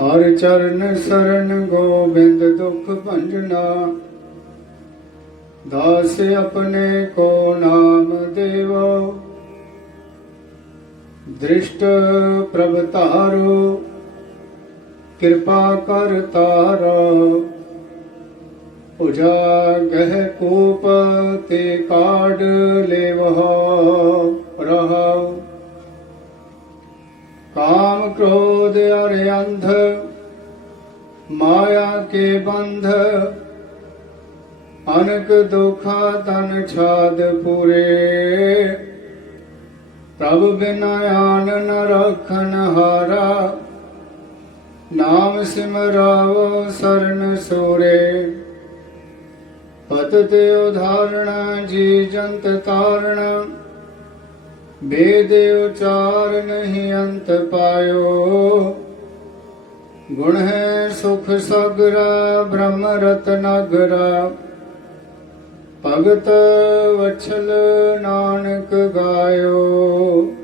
ਹਰ ਚਰਨ ਸਰਨ ਗੋਬਿੰਦ ਦੁਖ ਭੰਜਨਾ ਦਾਸ ਆਪਣੇ ਕੋ ਨਾਮ ਦੇਵੋ। ਦ੍ਰਿਸ਼ਟ ਪ੍ਰਭ ਧਾਰੋ, ਕਿਰਪਾ ਕਰ ਤਾਰੋ ਉਜਾ ਗਹਿ ਕੂਪ ਤੇ ਕਾੜ ਲੇਵਹੁ ਰਹਾਉ। ਕਾਮ ਕ੍ਰੋਧ ਅਰ ਅੰਧ, ਮਾਇਆ ਕੇ ਬੰਧ, ਅਨਕ ਦੁਖਾ ਤਨ ਛਾਦ ਪੂਰੇ। ਪ੍ਰਭ ਬਿਨਾ ਆਨ ਨ ਰਖਨ ਹਾਰਾ, ਨਾਮ ਸਿਮਰਾਵੋ ਸਰਨ ਸੂਰੇ। ਪਤ ਤੇ ਉਧਾਰਣਾ ਜੀ ਜੰਤ ਤਾਰਣਾ ਵੇਦ ਉਚਾਰ ਨਹੀਂ ਅੰਤ ਪਾਇਓ। ਗੁਣ ਹੈ ਸੁਖ ਸਗਰਾ, ਬ੍ਰਹਮ ਰਤਨਗਰਾ ਭਗਤ ਵਛਲ ਨਾਨਕ ਗਾਇਓ।